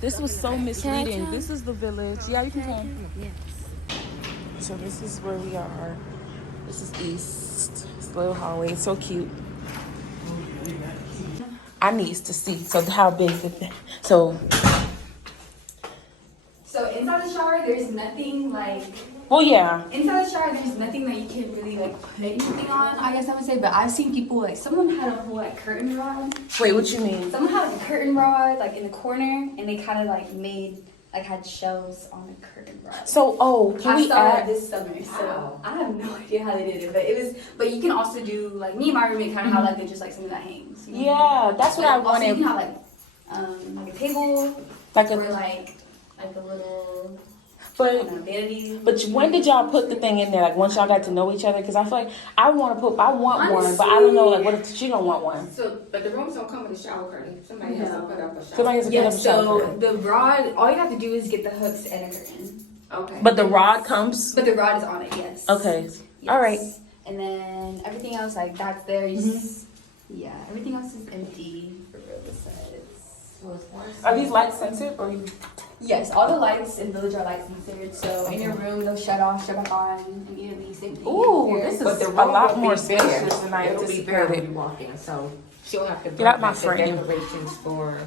This was so misleading. This is the village. Yeah, you can come. Yes. So this is where we are. This is east. It's a little hallway. It's so cute. I need to see. So how big is it? So inside the shower, there's nothing like. well, yeah. Inside the shower, there's nothing that you can really like put anything on. I guess I would say, but I've seen people like someone had a whole like curtain rod. Wait, what you mean? Someone had a curtain rod like in the corner, and they kind of like made like had shelves on the curtain rod. So can we saw add that this summer? So I have no idea how they did it, but it was. But you can also do like me and my roommate kind of have like just like something that hangs. You know? Yeah, that's what I wanted. Also, you can have like a table, like or like a little. But when did y'all put the thing in there? Like once y'all got to know each other? Because I feel like I want one, but I don't know. Like, what if she don't want one? So, but the rooms don't come with a shower curtain. Somebody has to put up a shower. Somebody has to put up a shower curtain. So the rod, all you have to do is get the hooks and a curtain. Okay. But the rod comes. But the rod is on it. Yes. Okay. Yes. All right. And then everything else, like that's there. Yeah. Everything else is empty for real. Are these lights censored or? Yes, all the lights in Village are light censored. So in your room, they'll shut off, shut back on immediately. Same thing. Ooh, this is a lot more spacious than I It'll be bare when anticipated. you walk in, so she'll have to Get out my the frame. decorations for.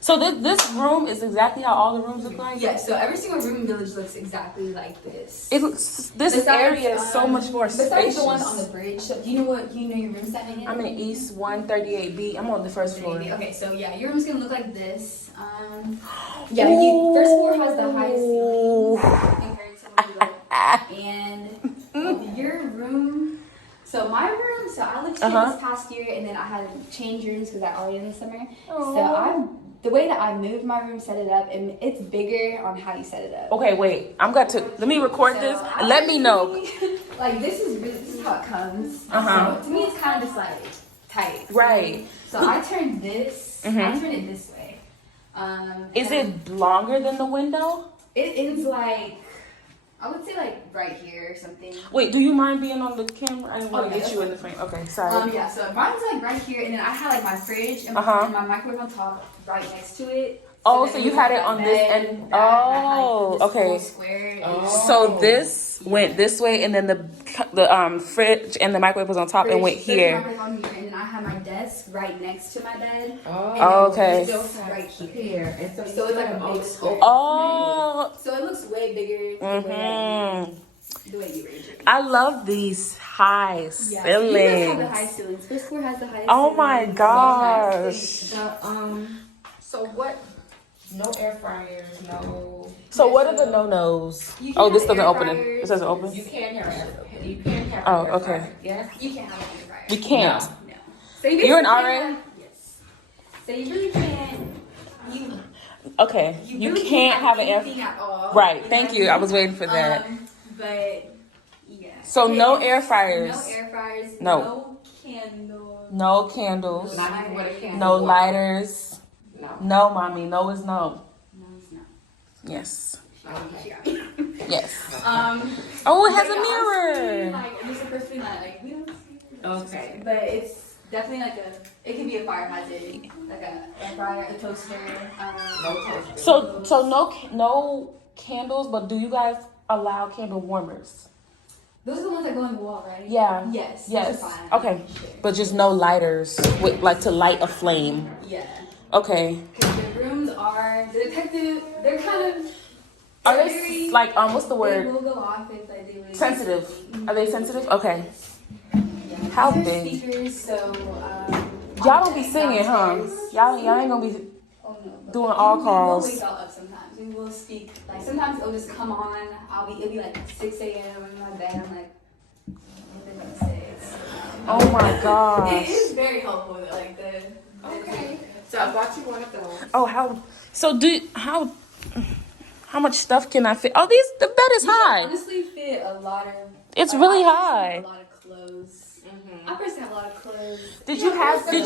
So this room is exactly how all the rooms look like? Yeah, so every single room in Village looks exactly like this. It looks, this area is so much more spacious. Besides the one on the bridge, so do you know your room setting in? I'm in East 138B. I'm on the first floor. Okay, so yeah, your room's gonna look like this. Yeah, first floor has the highest ceiling compared to and your room. So my room, so I lived here this past year, and then I had to change rooms because I already in the summer. So the way that I moved my room, set it up, and it's bigger on how you set it up. Okay, wait. Let me record this and let me know. Like this is how it comes. So to me, it's kind of just like tight. Right. So I turned this. I turned it this way. Is it longer than the window? It ends like, I would say like right here or something. Wait, do you mind being on the camera? I didn't want to get you in fine. the frame. Okay, sorry. Yeah, so mine's like right here, and then I had like my fridge and my microwave on top right next to it. Oh, so you had it on this end. Oh, okay. So this went this way, and then the fridge and the microwave was on top and went here. And then I had my desk right next to my bed. Oh, okay. Right here. And so it's like a big square. Oh. So it looks way bigger the way you arrange it. I love these high ceilings. Yeah, you guys have the high ceilings. First floor has the highest Oh my gosh. So what? No air fryers, no. So what are the no-nos? Oh, this doesn't open. It doesn't open. You can't have. You can't have. Oh, air okay. fryer. Yes. You can't have an air fryer. We can't. No. So You're an RA? Yes. So you really can't. Okay. You really can't have an air anything at all. Right. Thank you. I was waiting for that. But yeah. So no air fryers. No air fryers. No. No candles. No candles. Not even with a candle. No lighters. No. No, mommy. No is no. No, it's not. Yes. Okay. Yes. Oh, Oh, it has a mirror. Like, this is the first thing that like we don't see. Okay. But it's definitely like it can be a fire hazard, like a air fryer, a toaster. No toaster. So no candles, but do you guys allow candle warmers? Those are the ones that go in the wall, right? Yeah. Yes. Yes. Those are fine. Okay. But just no lighters with like to light a flame. Yeah. Okay. Because the rooms are they're kind of. Are they like what's the They word? will go off if like, they would. Sensitive. Are they sensitive? Okay. Yeah. How These are big? Speakers, so Y'all don't be singing, huh? Y'all ain't gonna be doing all calls. We will wake y'all up sometimes. We will speak. Like sometimes it'll just come on. It'll be like 6 a.m. in my bed. I'm like, what did I say? Oh my gosh. It is very helpful. Like the. Okay. So I bought you one of those. Oh, how much stuff can I fit? Oh, the bed is high. Honestly, fit a lot of. It's really high. A lot of clothes. I personally have a lot of clothes. Did you? That's the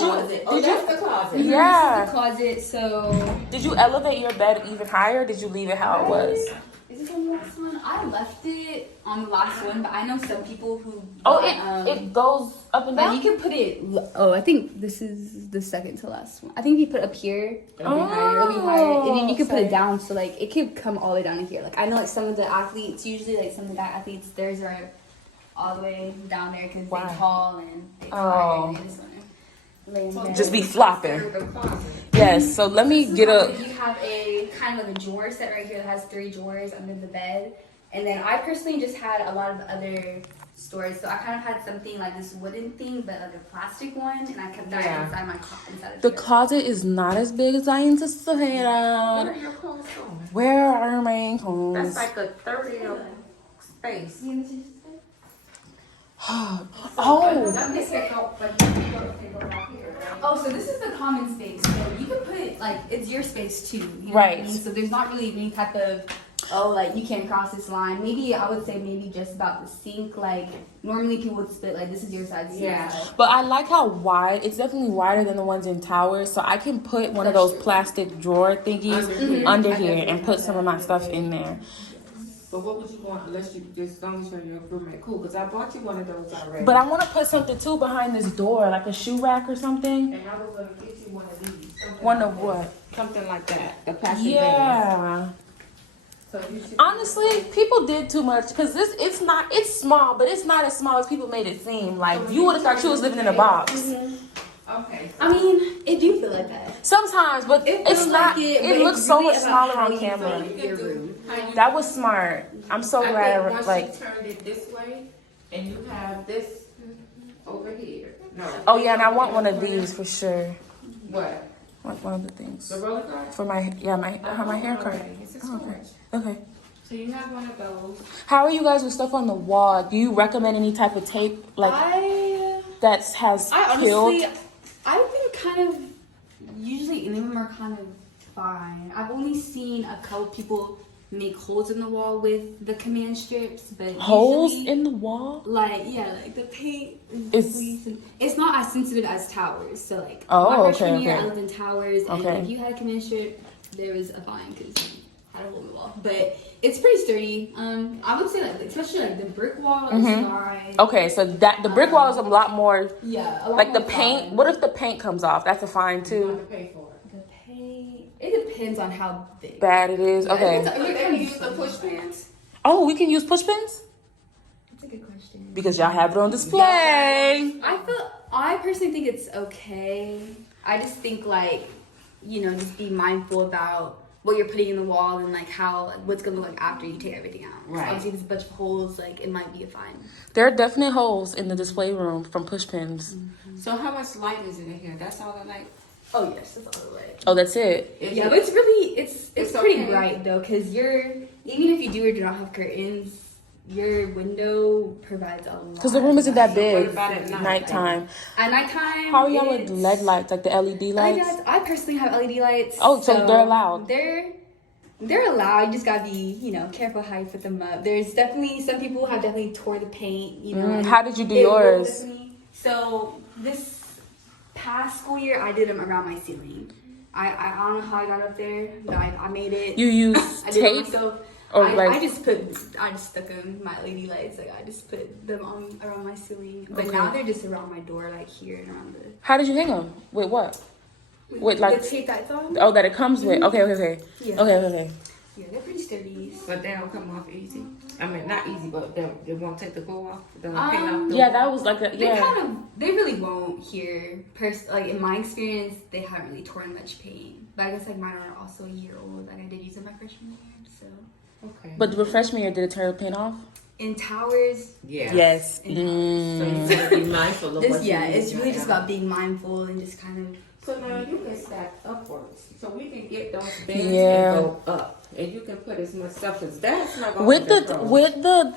closet. Yeah. The closet. So. Did you elevate your bed even higher? Or did you leave it how it was? Is this on the last one? I left it on the last one, but I know some people who. It goes up and But down. you can put it. Oh, I think this is the second to last one. I think if you put it up here, it'll be higher, and then you can put it down, so like it could come all the way down to here. Like I know, like some of the athletes, usually like some of the guy athletes, theirs are all the way down there because they tall and they tired and just want to lay in bed. Just be flopping. Yes. So let me get a. You have a kind of like a drawer set right here that has 3 drawers under the bed, and then I personally just had a lot of other storage, so I kind of had something like this wooden thing, but like a plastic one, and I kept that inside my inside of The here. closet is not as big as I anticipated. Where are your clothes going? Where are my clothes? That's like a 30 of space. Oh. Oh, so this is the common space. So you can put it like it's your space too. You know Right. What I mean? So there's not really any type of like you can't cross this line. Maybe I would say maybe just about the sink. Like normally people would split like this is your side. This is your side. But I like how wide. It's definitely wider than the ones in towers. So I can put one of those plastic drawer thingies under here and put some of my stuff in there. But what would you want unless you just as long as you're your roommate? Cool, because I bought you one of those already. But I want to put something too behind this door, like a shoe rack or something. And I was going to get you one of these. One of what? Something like that. The plastic bag. Yeah. So you should. Honestly, people did too much because it's small, but it's not as small as people made it seem. Like you would have thought you was living in a box. Okay. I mean, it do feel like that. Sometimes, but it's not. Like It but looks it's so really much about smaller how on you camera. feel your room. That was smart. I'm so glad. I think once Like, you turned it this way, and you have this over here. No. oh yeah, and I want one of these for sure. What? Like one of the things The roller guard? for my my haircut. Okay. It's a Oh, okay. storage. Okay. So you have one of those. How are you guys with stuff on the wall? Do you recommend any type of tape like that has I peeled? honestly, I've been kind of usually any of them are kind of fine. I've only seen a couple people make holes in the wall with the command strips, but Holes usually, in the wall? like the paint It's- it's not as sensitive as towers. So like Oh, my freshman okay, year, okay. I lived in towers, and Okay. if you had a command strip, there was a fine because I had a hole in the wall. But it's pretty sturdy. I would say like especially like the brick wall is fine. Okay, so that the brick wall is a lot more Yeah, a lot like the more paint. fine. What if the paint comes off? That's a fine You too. have to pay for it. The paint. It depends on how big. Bad it is. Okay. So they can use the push pins. Oh, we can use push pins That's a good question. because y'all have it on display. I personally think it's okay. I just think like, just be mindful about what you're putting in the wall and like what's gonna look like after you take everything out. Right. So obviously, if there's a bunch of holes, like it might be a fine. There are definite holes in the display room from push pins. So how much light is it in here? That's all the light. Oh yes, that's all the way. Oh, that's it. Is Yeah, it- but it's really it's pretty okay. bright though, because even if you do or do not have curtains, your window provides a lot. Because the room isn't that What big. about at night? Nighttime. At nighttime, How are y'all with it's- LED lights, like the LED lights? I personally have LED lights. Oh, so they're allowed. They're allowed. You just gotta be, careful how you put them up. There's definitely some people have definitely tore the paint. And How did you do they will yours? definitely- So this past school year, I did them around my ceiling. I don't know how I got up there, but I made it. You use I did it tape? myself. Or I like just stuck them my LED lights. Like I just put them on around my ceiling. But Okay. now they're just around my door, like here and around the. how did you hang them? With what? With like the tape that's on. oh that it comes with. Okay. Yeah. Okay. Yeah, they're pretty sturdy. But they don't come off easy. I mean, not easy, but they won't take the glue off. They don't paint off the Yeah, that was like a They really won't here. Like in my experience, they haven't really torn much paint. But I guess like mine are also a year old. Like I did use them my freshman year, so. Okay. But the freshman year, did it tear the paint off? In towers, Yeah. Yes. In So you gotta be mindful of what you it's use really right just now. about being mindful and just kind of. So now you can stack upwards, so we can get those bins Yeah. and go up, and you can put as much stuff as that's not going With to the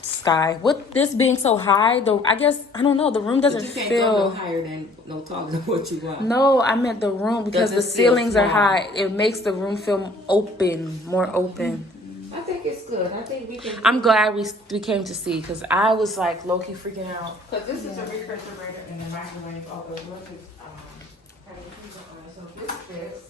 sky, with this being so high, though, I guess I don't know. The room But doesn't you can't go no feel. higher than no taller than what you want. No, I meant the room because Doesn't the feel ceilings are small. high. It makes the room feel open, more open. I think it's good. I think we can. I'm glad we came to see because I was like low key freaking out. Because this is a refrigerator and a microwave. Although look at so this fits.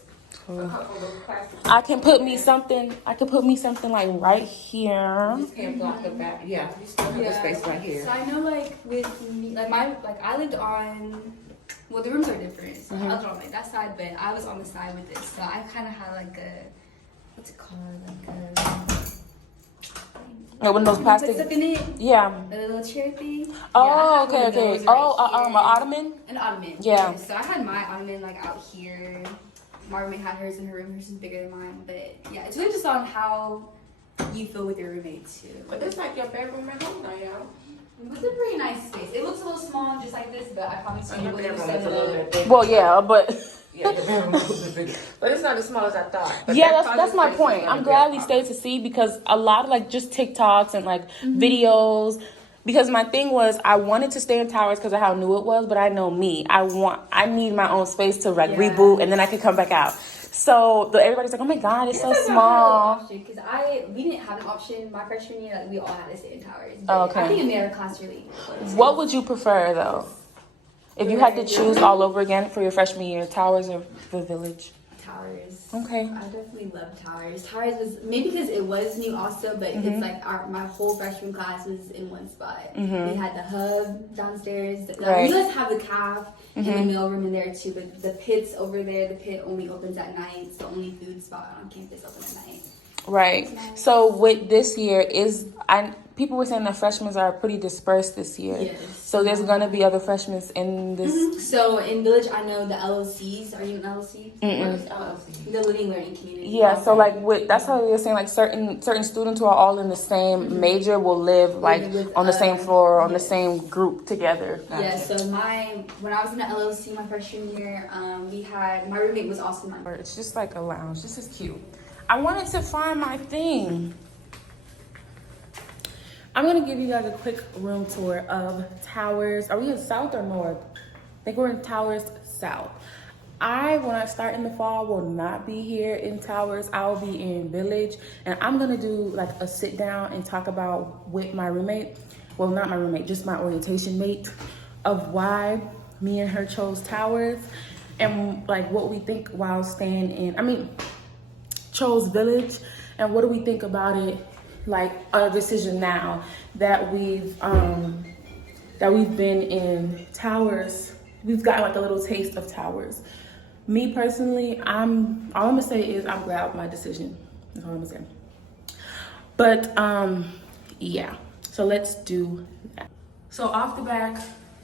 A couple of plastic. I can put me something. I can put me something like right here. You can't block the back. Yeah, you still have the space right here. So I know, like with me, I lived on. Well, the rooms are different. So I was on like that side, but I was on the side with this. So I kind of had like a, what's it called, One of those plastic. Stuff in it. Yeah. A little chair thing. Oh, Yeah, I had one okay, of okay. those Oh, here. an ottoman. An ottoman. Yeah. So I had my ottoman like out here. My roommate had hers in her room. Hers is bigger than mine. But yeah, it's really just on how you feel with your roommate too. But it's like your bedroom at home now, y'all. It was a pretty nice space. It looks a little small, just like this, but I promise you, Your when you bedroom set is a it little up. bit bigger. Well, yeah, but Yeah, the bedroom is a little bit bigger. But it's not as small as I thought. But yeah, that that's my closet space point. is gonna I'm be glad a we problem. stayed to see because a lot of like just TikToks and like videos. Because my thing was I wanted to stay in towers because of how new it was, but I know me. I need my own space to like reboot and then I can come back out. So everybody's like, oh my god, it's so small. Because we didn't have an option my freshman year. Like we all had to stay in towers. Oh, But okay. I think it made our class really. What would you prefer though? If you had to choose all over again for your freshman year, towers or the village? Towers. Okay. I definitely love Towers. Towers was maybe because it was new also, but it's like my whole freshman class was in one spot. We had the hub downstairs. Right. We just have the caf and the mailroom in there too, but the pit's over there. The pit only opens at night. It's the only food spot on campus open at night. Right. So with this year people were saying that freshmen are pretty dispersed this year. Yes. So there's gonna be other freshmen in this. So in Village, I know the LOCs. Are you an LOC? What is LLC? The Living Learning Community. Yeah. So like that's how they were saying like certain students who are all in the same major will live like on the same floor on the same group together. Yeah, so when I was in the LOC my freshman year, my roommate was also my. It's just like a lounge. This is cute. I wanted to find my thing. I'm gonna give you guys a quick room tour of Towers. Are we in South or North? I think we're in Towers South. When I start in the fall, will not be here in Towers. I'll be in Village, and I'm gonna do like a sit down and talk about with my roommate. Well, not my roommate, just my orientation mate, of why me and her chose Towers, and like what we think while staying in. Chose Village, and what do we think about it? Like a decision now that we've been in Towers. We've got like a little taste of Towers. Me personally, all I'm gonna say is I'm glad with my decision. That's all I'm gonna say. But yeah. So let's do that. So off the back,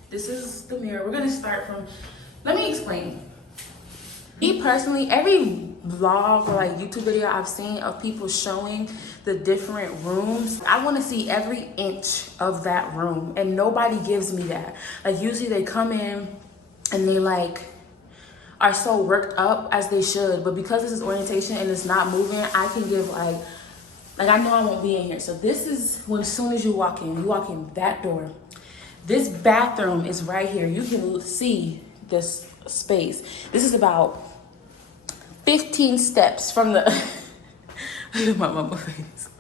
this is the mirror. We're gonna start from. Let me explain. Me personally, every vlog or like YouTube video I've seen of people showing the different rooms, I want to see every inch of that room, and nobody gives me that. Like usually they come in and they like are so worked up, as they should, but because this is orientation and it's not moving, I can give like I know I won't be in here. So this is when, as soon as you walk in that door. This bathroom is right here. You can see this space. This is about 15 steps from the look at my mama face,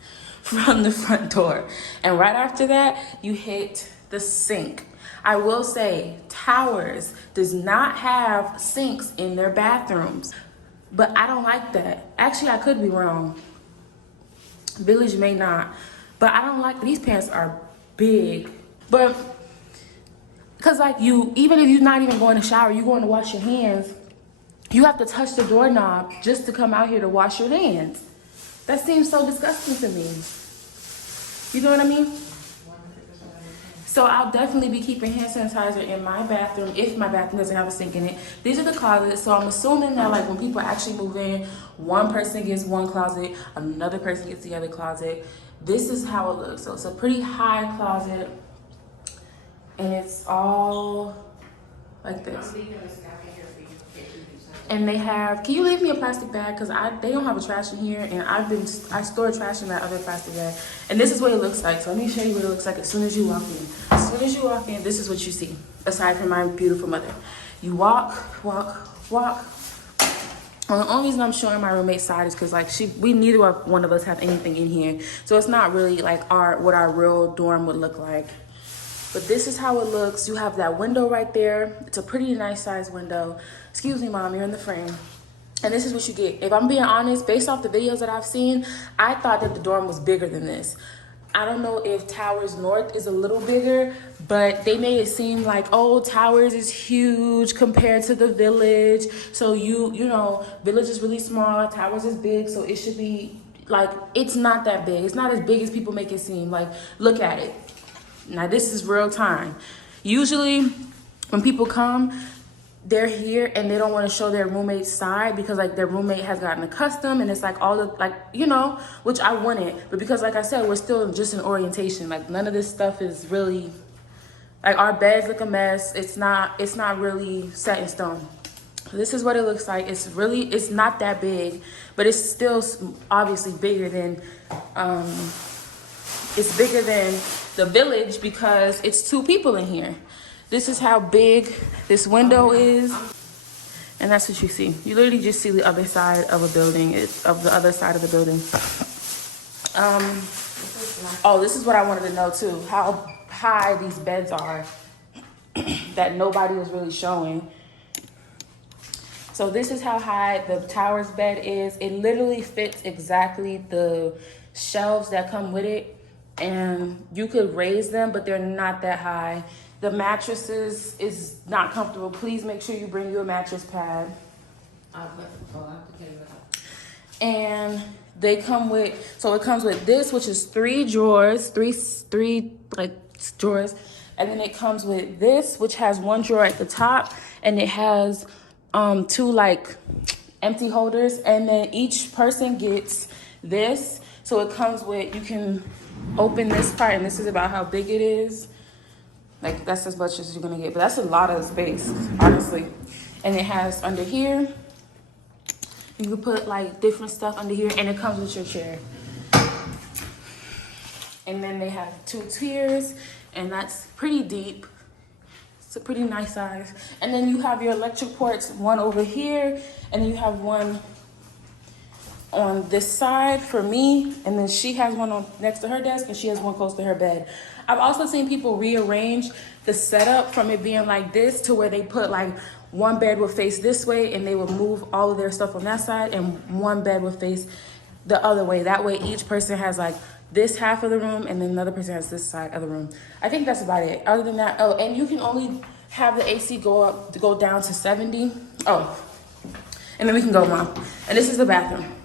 from the front door, and right after that you hit the sink. I will say Towers does not have sinks in their bathrooms, but I don't like that. Actually, I could be wrong. Village may not, but I don't like, these pants are big. But because like even if you're not even going to shower, you're going to wash your hands, you have to touch the doorknob just to come out here to wash your hands. That seems so disgusting to me. You know what I mean? So I'll definitely be keeping hand sanitizer in my bathroom if my bathroom doesn't have a sink in it. These are the closets, so I'm assuming that like when people actually move in, one person gets one closet, another person gets the other closet. This is how it looks. So it's a pretty high closet, and it's all like this. And they have, can you leave me a plastic bag? Because they don't have a trash in here, and I store trash in that other plastic bag. And this is what it looks like. So let me show you what it looks like as soon as you walk in. As soon as you walk in, this is what you see, aside from my beautiful mother. You walk. Well, the only reason I'm showing my roommate's side is because like neither one of us have anything in here. So it's not really like what our real dorm would look like. But this is how it looks. You have that window right there. It's a pretty nice size window. Excuse me, Mom, you're in the frame. And this is what you get. If I'm being honest, based off the videos that I've seen, I thought that the dorm was bigger than this. I don't know if Towers North is a little bigger, but they made it seem like, oh, Towers is huge compared to the Village. So you know, Village is really small, Towers is big, so it should be like, it's not that big. It's not as big as people make it seem. Like, look at it. Now this is real time. Usually when people come, they're here and they don't want to show their roommate's side because like their roommate has gotten accustomed, and it's like all the, like, you know, which I wanted. But because like I said, we're still just in orientation. Like none of this stuff is really, like our beds look a mess. It's not really set in stone. This is what it looks like. It's not that big, but it's still obviously bigger than, it's bigger than the Village because it's 2 people in here. This is how big this window is. And that's what you see. You literally just see the other side of a building, of the other side of the building. Oh, this is what I wanted to know too. How high these beds are that nobody was really showing. So this is how high the Towers bed is. It literally fits exactly the shelves that come with it. And you could raise them, but they're not that high. The mattresses is not comfortable. Please make sure you bring you a mattress pad. And they come with, so it comes with this, which is 3 drawers, three like drawers. And then it comes with this, which has 1 drawer at the top, and it has 2 like empty holders. And then each person gets this. So it comes with, you can open this part, and this is about how big it is. Like that's as much as you're gonna get, but that's a lot of space, honestly. And it has under here, you can put like different stuff under here, and it comes with your chair. And then they have 2 tiers, and that's pretty deep. It's a pretty nice size. And then you have your electric ports, one over here, and you have one on this side for me, and then she has one on next to her desk, and she has one close to her bed. I've also seen people rearrange the setup from it being like this to where they put like one bed would face this way, and they would move all of their stuff on that side, and one bed would face the other way. That way each person has like this half of the room, and then another person has this side of the room. I think that's about it. Other than that, oh, and you can only have the AC go down to 70. Oh, and then we can go, Mom. And this is the bathroom.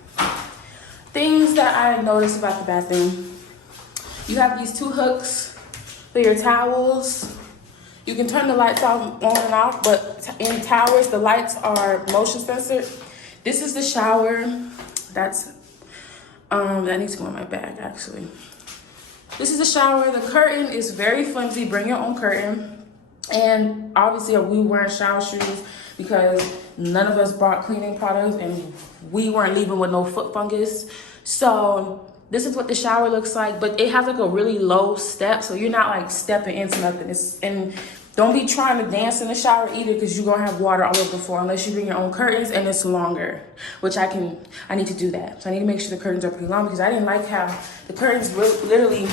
Things that I noticed about the bathroom. You have these 2 hooks for your towels. You can turn the lights on and off, but in Towers, the lights are motion censored. This is the shower. That needs to go in my bag, actually. This is the shower. The curtain is very flimsy. Bring your own curtain. And obviously, we wearing shower shoes because none of us brought cleaning products, and we weren't leaving with no foot fungus. So this is what the shower looks like, but it has like a really low step, so you're not like stepping into nothing. And don't be trying to dance in the shower either, because you're gonna have water all over the floor unless you bring your own curtains, and it's longer, which I need to do that. So I need to make sure the curtains are pretty long, because I didn't like how the curtains literally,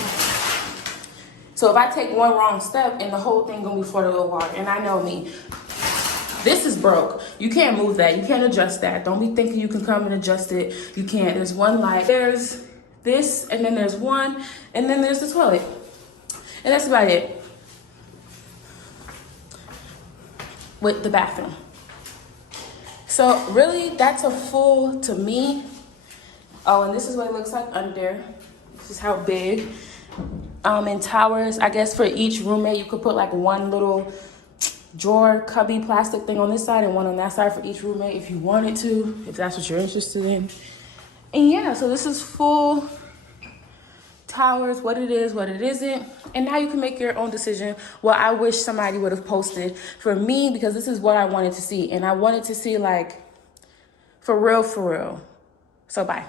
so if I take one wrong step and the whole thing gonna be flooded with water. And I know me. This is broke. You can't move that. You can't adjust that. Don't be thinking you can come and adjust it. You can't. There's one light. There's this, and then there's one, and then there's the toilet. And that's about it with the bathroom. So really, that's a full to me. Oh, and this is what it looks like under. This is how big. In Towers, I guess for each roommate, you could put like one little drawer, cubby, plastic thing on this side and one on that side for each roommate if you wanted to, if that's what you're interested in. And yeah, so this is full Towers, what it is, what it isn't. And now you can make your own decision. Well, I wish somebody would have posted for me, because this is what I wanted to see. And I wanted to see like for real, for real. So bye.